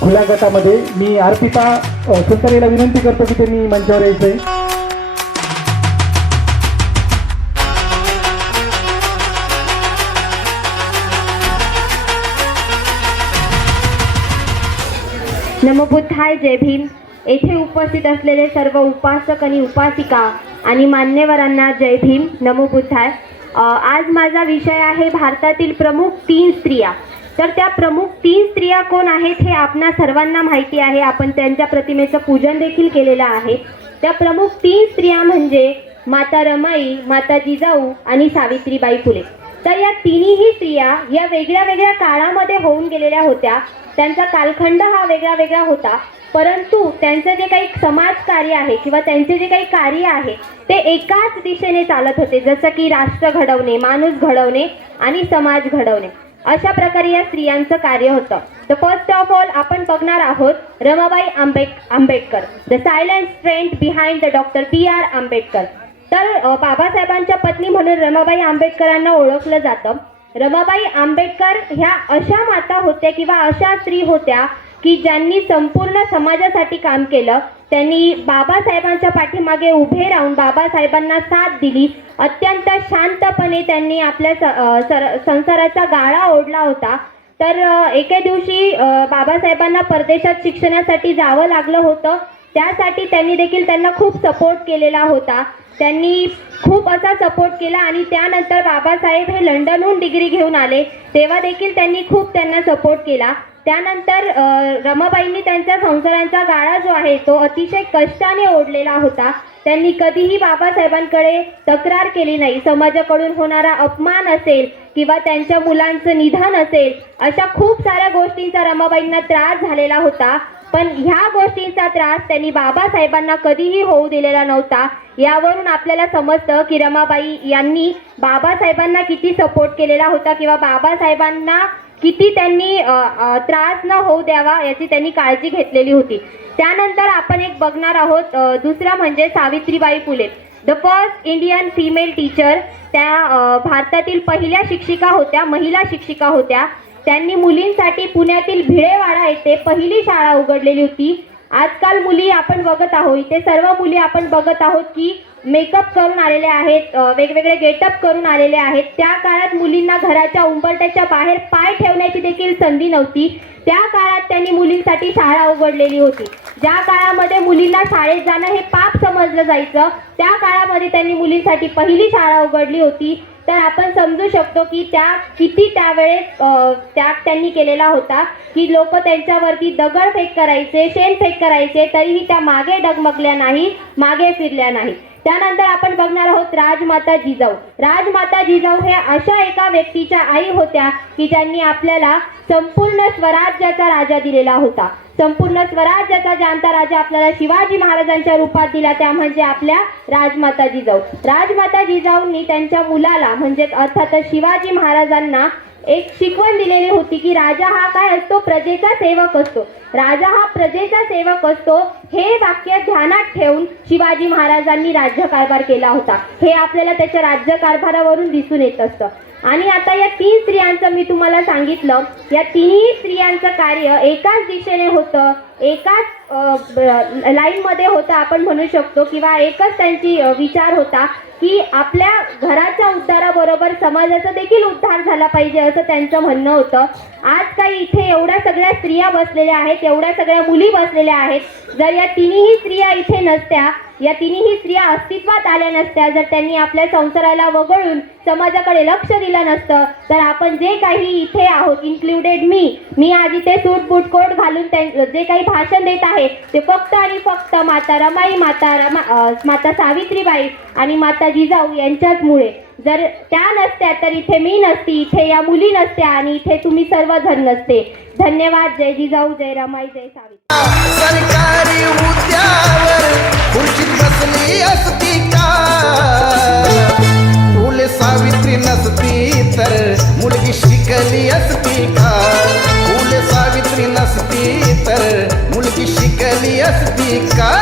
खुल्या गटामध्ये मी अर्पिता सुतारेला विनंती करतो की त्यांनी मंचावर यायचंय. नमो बुद्धाय, जय भीम. येथे उपस्थित असलेले सर्व उपासक आणि उपासिका आणि मान्यवरांना जय भीम, नमो बुद्धाय. आज माझा विषय आहे भारतातील प्रमुख 3 स्त्रिया. तर त्या प्रमुख 3 स्त्रिया कोण आहेत हे आपणा सर्वांना माहिती आहे. आपण त्यांच्या प्रतिमेचं पूजन देखील केलेलं आहे. त्या प्रमुख 3 स्त्रिया म्हणजे माता रमाई, माता जिजाऊ आणि सावित्रीबाई फुले. तर या तिन्ही स्त्रिया या वेगळ्या वेगळ्या काळामध्ये होऊन गेलेल्या होत्या. त्यांचा कालखंड हा वेगळा वेगळा होता, परंतु त्यांचं जे काही समाजकार्य आहे किंवा त्यांचे जे काही कार्य आहे ते एकाच दिशेने चालत होते, जसं की राष्ट्र घडवणे, माणूस घडवणे आणि समाज घडवणे. अशा प्रकारे या स्त्रियांचं कार्य होतं. तर फर्स्ट ऑफ ऑल आपण बघणार आहोत Ramabai Ambedkar, the silent strength behind the doctor B.R. Ambedkar. तर बाबासाहेबांच्या पत्नी म्हणून रमाबाई आंबेडकरांना ओळखलं जातं. रमाबाई आंबेडकर ह्या अशा माता होत्या किंवा अशा स्त्री होत्या की ज्यांनी संपूर्ण समाजासाठी काम केलं. त्यांनी बाबासाहेबांच्या पाठीमागे उभे राहून बाबासाहेबांना साथ दिली. अत्यंत शांतपणे त्यांनी आपल्या संसाराचा गाळा ओढला होता. तर एके दिवशी बाबासाहेबांना परदेशात शिक्षणासाठी जावं लागलं होतं. त्यासाठी त्यांनी देखील त्यांना खूप सपोर्ट केलेला होता. त्यांनी खूप असा सपोर्ट केला आणि त्यानंतर बाबासाहेब हे लंडनहून डिग्री घेऊन आले, तेव्हा देखील त्यांनी खूप त्यांना सपोर्ट केला. त्यानंतर रमाबाईंनी त्यांच्या संसारांचा गाळा जो आहे तो अतिशय कष्टाने ओढलेला होता. त्यांनी कधीही बाबासाहेबांकडे तक्रार केली नाही. समाजाकडून होणारा अपमान असेल किंवा त्यांच्या मुलांचं निधन असेल, अशा खूप साऱ्या गोष्टींचा रमाबाईंना त्रास झालेला होता. पण ह्या गोष्टींचा त्रास त्यांनी बाबासाहेबांना कधीही होऊ दिलेला नव्हता. यावरून आपल्याला समजतं की रमाबाई यांनी बाबासाहेबांना किती सपोर्ट केलेला होता किंवा बाबासाहेबांना किती त्यांनी त्रास न होऊ द्यावा याची त्यांनी काळजी घेतलेली होती. त्यानंतर आपण एक बघणार आहोत दुसरा म्हणजे Savitribai Phule, the first Indian female teacher. त्या भारतातील पहिल्या शिक्षिका होत्या, महिला शिक्षिका होत्या. त्यांनी मुलींसाठी पुण्यातील भिडेवाडा येथे पहिली शाळा उघडलेली होती. आजकाल मुली आपण बघत आहोत, इथे सर्व मुली आपण बघत आहोत की मेकअप करून आलेले आहेत, वेगवेगळे गेटअप करून आलेले आहेत. त्या काळात मुलींना घराच्या उंबरठ्याच्या बाहेर पाय ठेवण्याची देखील संधी नव्हती. त्या काळात त्यांनी मुलींसाठी शाळा उघडलेली होती. ज्या काळामध्ये मुलींना शाळेत जाणं हे पाप समजलं जायचं, त्या काळामध्ये त्यांनी मुलींसाठी पहिली शाळा उघडली होती. तर आपण समजू शकतो की किती त्यावेळेस त्याग त्यांनी केलेला होता की लोक त्यांच्यावरती दगडफेक करायचे, शेणफेक करायचे, तरीही त्या मागे डगमगल्या नाही, मागे फिरल्या नाही. त्यानंतर आपण बघणार आहोत राजमाता जिजाऊ. राजमाता जिजाऊ हे अशा एका व्यक्तीच्या आई होत्या की ज्यांनी आपल्याला संपूर्ण स्वराज्याचा राजा दिलेला होता. संपूर्ण स्वराज्याचा जाणता राजा आपल्याला शिवाजी महाराजांच्या रूपात दिला, त्या म्हणजे आपल्या राजमाता जिजाऊ. राजमाता जिजाऊंनी त्यांच्या मुलाला म्हणजे अर्थातच शिवाजी महाराजांना एक शिकवण दिलेली होती की राजा हा काय असतो, प्रजेचा सेवक असतो. राजा हा प्रजेचा सेवक असतो हे वाक्य ध्यानात ठेवून शिवाजी महाराजांनी राज्यकारभार केला होता. हे आपल्याला त्याच्या राज्यकारभारावरून दिसून येत असतं. आणि आता या 3 स्त्रियांचं मी तुम्हाला सांगितलं, या तिन्ही स्त्रियांचं कार्य एकाच दिशेने होतं, एकाच लाईनमध्ये होतं आपण म्हणू शकतो, किंवा एकच त्यांची विचार होता की आपल्या घराच्या उद्धाराबरोबर समाजाचा देखील उद्धार झाला पाहिजे असं त्यांचं म्हणणं होतं. आज काही इथे एवढ्या सगळ्या स्त्रिया बसलेल्या आहेत, एवढ्या सगळ्या मुली बसलेल्या आहेत. जर या तिन्ही स्त्रिया इथे नसत्या, या तिन्ही स्त्रिया अस्तित्वात आल्या नसत्या, जर त्यांनी आपल्या संसाराला वगळून समाजाकडे लक्ष दिलं नसतं, तर आपण जे काही इथे आहोत, इन्क्लुडेड मी आज इथे सूट बूट कोट घालून जे काही भाषण देत आहे ते फक्त आणि फक्त माता रमाई, माता सावित्रीबाई आणि माता जिजाऊ यांच्याच मुळे. जर त्या नसत्या तर इथे मी नसती, इथे या मुली नसत्या आणि इथे तुम्ही सर्वजण नसते. धन्यवाद. जय जिजाऊ, जय रमाई, जय सावित्री. सरकारी मुद्द्यावर खुर्चीत बसली असती का, फुले सावित्री नसती तर मुलगी शिकली असती का, फुले सावित्री नसती तर मुलगी शिकली असती का.